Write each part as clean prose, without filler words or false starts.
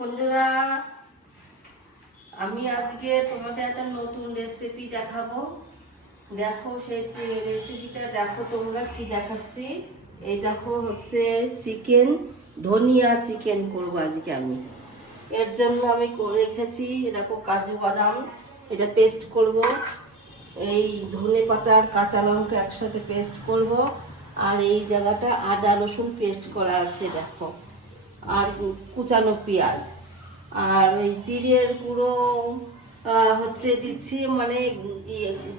বন্ধুরা, আমি আজকে তোমাদের একটা নতুন রেসিপি দেখাবো। দেখো সেই রেসিপিটা দেখো তোমরা কি দেখাচ্ছি। এই দেখো হচ্ছে চিকেন, ধনিয়া চিকেন করবো আজকে আমি। এর জন্য আমি করে রেখেছি দেখো কাজু বাদাম, এটা পেস্ট করব। এই ধনে পাতা আর কাঁচা লঙ্কা একসাথে পেস্ট করব। আর এই জায়গাটা আদা রসুন পেস্ট করা আছে দেখো, আর কুচানো পেঁয়াজ, আর ওই জিরের গুঁড়ো হচ্ছে দিচ্ছি, মানে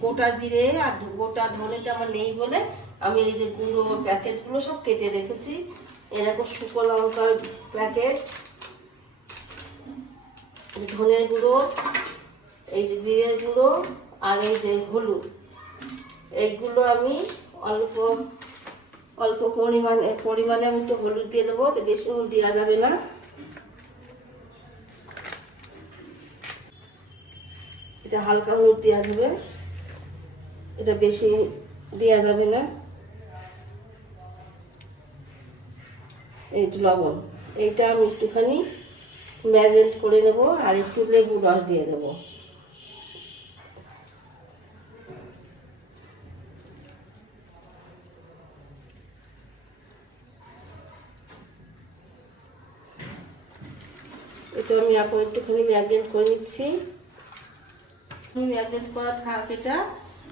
গোটা জিরে আর গোটা ধনেটা আমার নেই বলে আমি এই যে গুঁড়ো প্যাকেটগুলো সব কেটে রেখেছি। এরকম শুকনো লঙ্কার প্যাকেট, ধনের গুঁড়ো, এই যে জিরের গুঁড়ো, আর এই যে হলুদ, এইগুলো আমি অল্প অল্প পরিমাণে আমি একটু হলুদ দিয়ে দেবো, বেশি হলুদ দেওয়া যাবে না। এটা হালকা হলুদ দেওয়া যাবে, এটা বেশি দেওয়া যাবে না। এই লবণ, এইটা আমি একটুখানি ম্যারিনেট করে নেব, আর একটু লেবু রস দিয়ে দেবো। এটা আমি এখন একটুখানি ম্যারিনেট করে নিচ্ছি। ম্যারিনেট করা থাক এটা,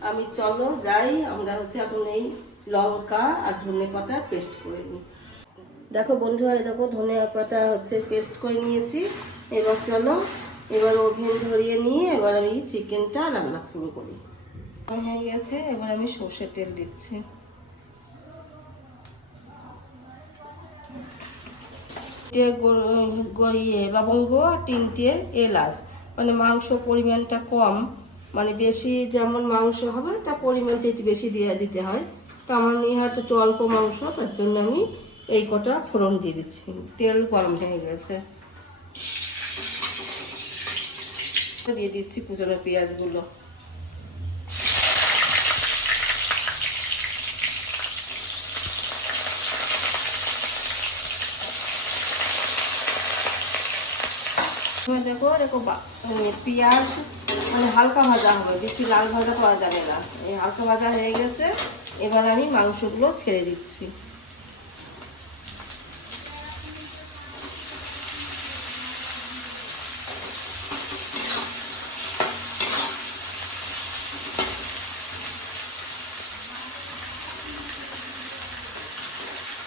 আমি চলো যাই, আমরা হচ্ছে এখন এই লঙ্কা আর ধনে পাতা পেস্ট করে নিই। দেখো বন্ধুরা, দেখো ধনে পাতা হচ্ছে পেস্ট করে নিয়েছি। এবার চলো, এবার ওভেন ধরিয়ে নিয়ে এবার আমি চিকেনটা রান্না শুরু করি। হয়ে গেছে, এবার আমি সর্ষের তেল দিচ্ছি। লবঙ্গ আর 3টে এলাচ, মানে মাংস পরিমাণটা কম, মানে বেশি যেমন মাংস হবে তার পরিমাণটা একটু বেশি দিয়ে দিতে হয়। তো আমার নিয়ে হয়তো একটু অল্প মাংস, তার জন্য আমি এই কটা ফোড়ন দিয়ে দিচ্ছি। তেল গরম হয়ে গেছে, দিয়ে দিচ্ছি কুচানো পেঁয়াজগুলো। দেখো দেখো পেঁয়াজ মানে হালকা ভাজা হবে, বেশি লাল ভাজা করা যাবে না। এই হালকা ভাজা হয়ে গেছে, এবার আমি মাংসগুলো ছেড়ে দিচ্ছি।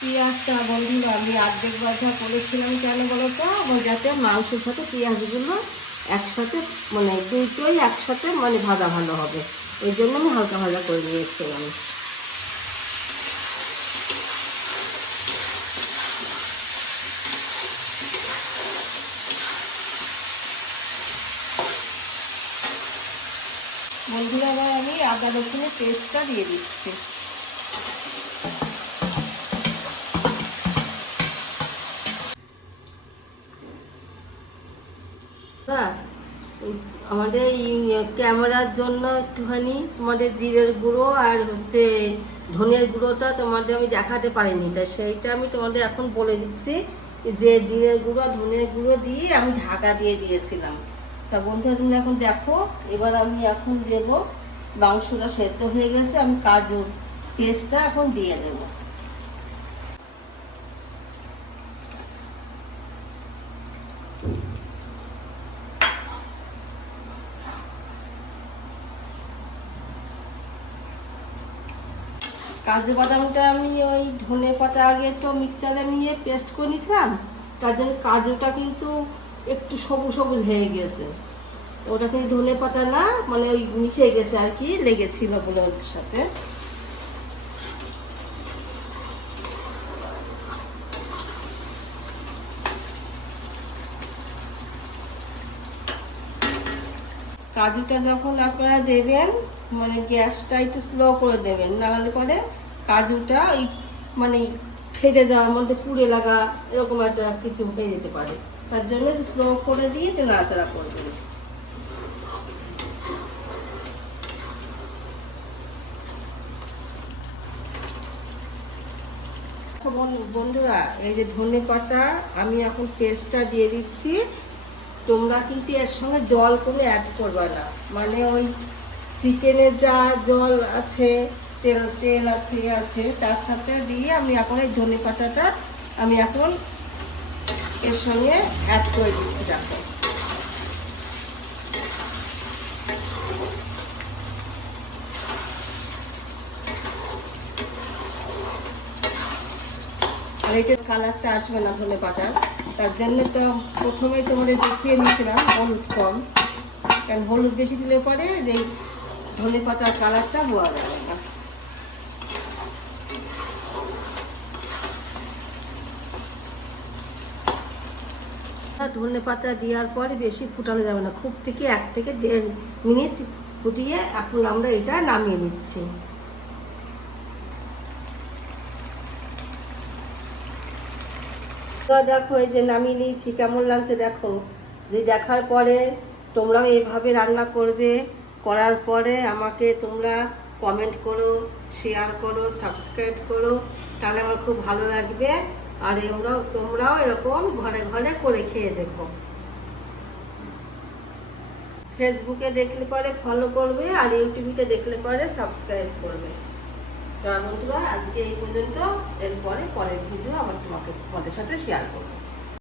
পেঁয়াজটা বন্ধুরা আমি অর্ধেক ভাজা করেছিলাম, কেন বলো তো, যাতে মাংসের সাথে পেঁয়াজগুলো একসাথে, মানে দুটোই একসাথে মানে ভাজা ভালো হবে, ওই জন্য আমি হালকা ভাজা করে নিয়েছিলাম। বন্ধুরা আবার আমি আদা রসুনের পেস্টটা দিয়ে দিচ্ছি। আমাদের এই ক্যামেরার জন্য একটুখানি তোমাদের জিরের গুঁড়ো আর হচ্ছে ধনের গুঁড়োটা তোমাদের আমি দেখাতে পারিনি, তাই সেইটা আমি তোমাদের এখন বলে দিচ্ছি যে জিরের গুঁড়ো ধনের গুঁড়ো দিয়ে আমি ঢাকা দিয়ে দিয়েছিলাম। তা বন্ধুরা তুমি এখন দেখো, এবার আমি এখন দেবো, মাংসটা সেদ্ধ হয়ে গেছে, আমি কাজুর পেস্টটা এখন দিয়ে দেবো। কাজু বাদামটা আমি ওই ধনে পাতা আগে তো মিক্সচারে নিয়ে পেস্ট করে নিয়েছিলাম, তার জন্য কাজুটা কিন্তু একটু সবুজ সবুজ হয়ে গেছে। ওটা কিন্তু ধনে পাতা না, মানে ওই মিশে গেছে আর কি, লেগেছিল বলে ওর সাথে। কাজুটা যখন আপনারা দেবেন, মানে গ্যাসটা একটু স্লো করে দেবেন, নাহলে পরে কাজুটা ওই মানে ফেটে যাওয়ার মধ্যে পুড়ে লাগা এরকম একটা কিছু হয়ে যেতে পারে, তার জন্য স্লো করে দিয়ে একটু নাড়াচাড়া করবেন। বন্ধুরা, এই যে ধনে পাতা আমি এখন পেস্টটা দিয়ে দিচ্ছি। তোমরা কিন্তু এর সঙ্গে জল কোনো অ্যাড করবে না, মানে ওই চিকেনের যা জল আছে, তেল তেল আছে তার সাথে দিয়ে আমি এখন এই ধনে পাতাটা আমি এখন এর সঙ্গে অ্যাড করে দিচ্ছি। দেখো আর এটার কালারটা আসবে না ধনে পাতার, তার জন্য তো প্রথমেই তোমাদের দেখিয়ে নিয়েছিলাম হলুদ কম, কারণ হলুদ বেশি দিলে পরে এই ধনে পাতার কালারটা বোঝা যাবে না। ধনে পাতা দেওয়ার পরে বেশি ফুটানো যাবে না, খুব থেকে 1 থেকে 1.5 মিনিট ফুটিয়ে এখন আমরা এটা নামিয়ে নিচ্ছি। দেখো এই যে নামিয়ে নিয়েছি, কেমন লাগছে দেখো। যে দেখার পরে তোমরাও এইভাবে রান্না করবে, করার পরে আমাকে তোমরা কমেন্ট করো, শেয়ার করো, সাবস্ক্রাইব করো, তাহলে আমার খুব ভালো লাগবে। আর তোমরাও এরকম ঘরে ঘরে করে খেয়ে দেখো। ফেসবুকে দেখলে পরে ফলো করবে, আর ইউটিউবে দেখলে পরে সাবস্ক্রাইব করবে। তো বন্ধুরা, আজকে এই পর্যন্ত, এরপরে পরের ভিডিও তোমাদের সাথে শেয়ার করবো।